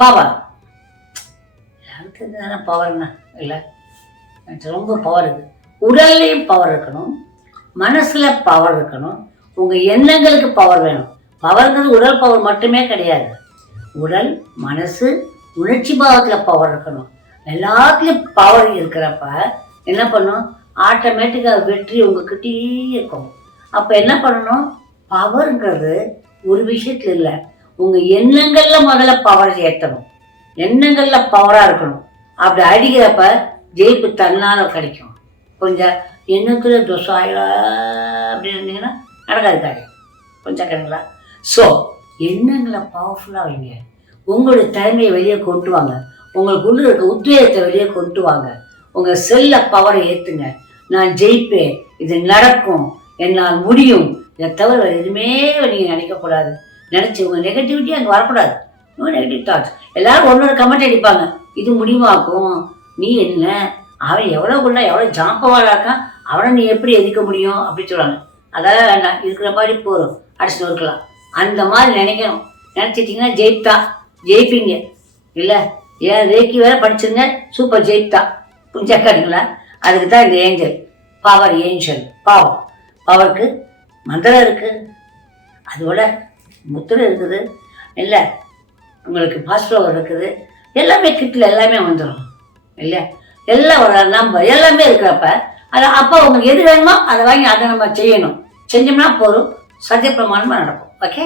Power. யாருக்கு தானே பவர்னா இல்லை, ரொம்ப பவர் இருக்குது. உடல்லையும் பவர் இருக்கணும், மனசில் பவர் இருக்கணும், உங்கள் எண்ணங்களுக்கு பவர் வேணும். பவர்ங்கிறது உடல் பவர் மட்டுமே கிடையாது. உடல், மனசு, உணர்ச்சி பாவத்தில் பவர் இருக்கணும். எல்லாத்துலேயும் பவர் இருக்கிறப்ப என்ன பண்ணும், ஆட்டோமேட்டிக்காக வெற்றி உங்ககிட்டயே இருக்கும். அப்போ என்ன பண்ணணும், பவர்ங்கிறது ஒரு விஷயத்தில் இல்லை, உங்கள் எண்ணங்களில் முதல்ல பவர் ஏற்றணும். எண்ணங்களில் பவராக இருக்கணும். அப்படி அடிக்கிறப்ப ஜெயிப்பு தன்னால் கிடைக்கும். கொஞ்சம் எண்ணத்தில் தோசை ஆயிடா அப்படின்னு இருந்தீங்கன்னா நடக்காது காரியம். கொஞ்சம் கிடைங்களா? ஸோ எண்ணங்களை பவர்ஃபுல்லாக வைங்க. உங்களுடைய திறமையை வெளியே கொண்டு வாங்க. உங்களுக்குள்ள இருக்க உத்வேகத்தை வெளியே கொண்டு வாங்க. உங்கள் செல்ல பவரை ஏற்றுங்க. நான் ஜெயிப்பேன், இது நடக்கும், என்னால் முடியும். இதை தவிர எதுவுமே நீங்கள் நினைக்கக்கூடாது. நினச்சி உங்கள் நெகட்டிவிட்டி அங்கே வரக்கூடாது. No negative thoughts. எல்லோரும் ஒன்னொரு கமெண்ட் அடிப்பாங்க, இது முடிவாக்கும், நீ என்ன, அவன் எவ்வளோக்குள்ள எவ்வளோ ஜாம்பவாளாக இருக்கான், அவனை நீ எப்படி எதிர்க்க முடியும் அப்படின்னு சொல்லுவாங்க. அதெல்லாம் வேண்டாம், இருக்கிற மாதிரி போதும், அடிச்சுட்டு இருக்கலாம். அந்த மாதிரி நினைக்கணும். நினச்சிட்டிங்கன்னா ஜெயிப்பீங்க. இல்லை ஏன் ரேக்கி வேற படிச்சிருங்க, சூப்பர் ஜெயிப்தா. புரிஞ்சாக்காருங்களா? அதுக்கு தான் இந்த ஏஞ்சல் பவர். Angel power. பவருக்கு மந்திரம் இருக்குது, அதோட முத்திரை இருக்குது, இல்லை உங்களுக்கு பாஸ்பவர் இருக்குது, எல்லாமே கிட்டில் எல்லாமே வந்துடும். இல்லை எல்லாம் ஒரு நம்பர் எல்லாமே இருக்கிறப்ப அதை அப்போ உங்களுக்கு எது வேணுமோ அதை வாங்கி அதை நம்ம செய்யணும். செஞ்சோம்னா போதும், சத்தியப்பிரமாணமாக நடக்கும். ஓகே.